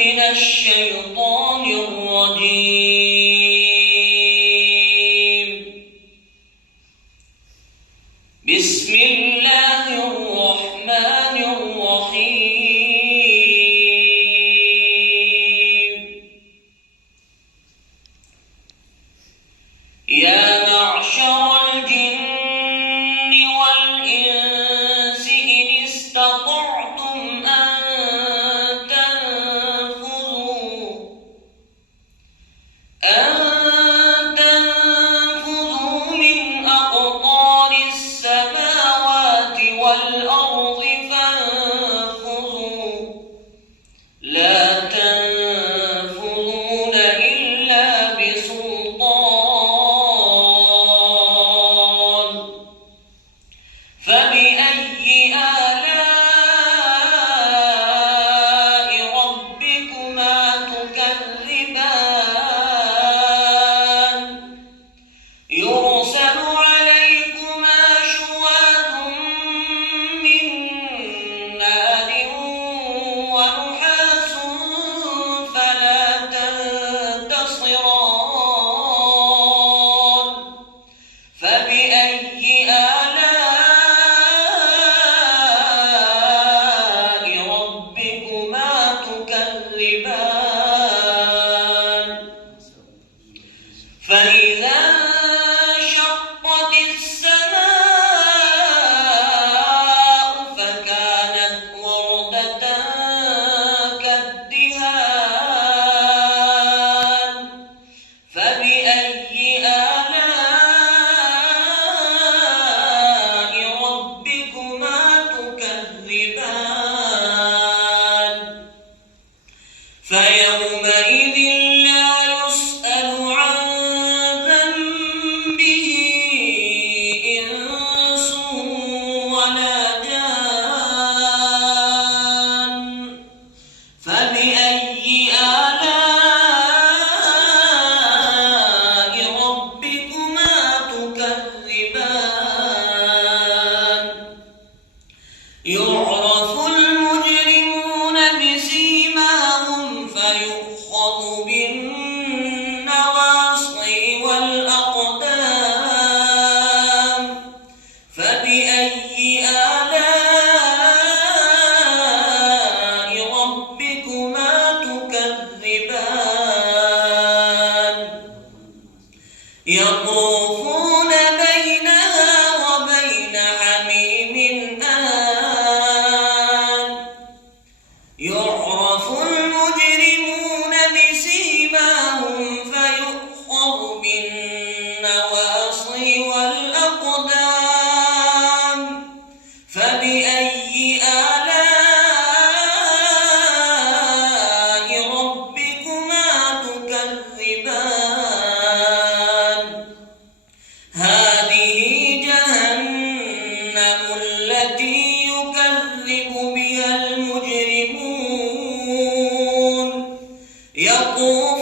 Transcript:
من الشيطان الرجيم. بسم الله الرحمن الرحيم. يا معشر الجن والإنس إن استطعتم أن تنفذوا من أقطار السماوات والأرض فانفذوا لا تنفذون إلا بسلطان. فبأي آلاء ربكما تكذبان؟ يرسل عليكما شواظ من نار ونحاس فلا تنتصران. فبأي آلاء ربكما تكذبان؟ فإذا انشقت السماء فكانت وردة كالدهان. فبأي آلاء ربكما تكذبان؟ فيومئذ لا يسأل عن ذنبه إنس ولا جان. فبأي آلاء ربكما تكذبان؟ يعرف المجرمون بسيماهم فيؤخذ بالنواصي والأقدام. فبأي آلاء ربكما تكذبان؟ يطوفون بينها وبين حميم آن. يعرف المجرمون بسيماهم فيؤخذ بالنواصي والأقدام. فبأي آلاء ربكما تكذبان؟ هذه جهنم التي يكذب بها المجرمون. يطوف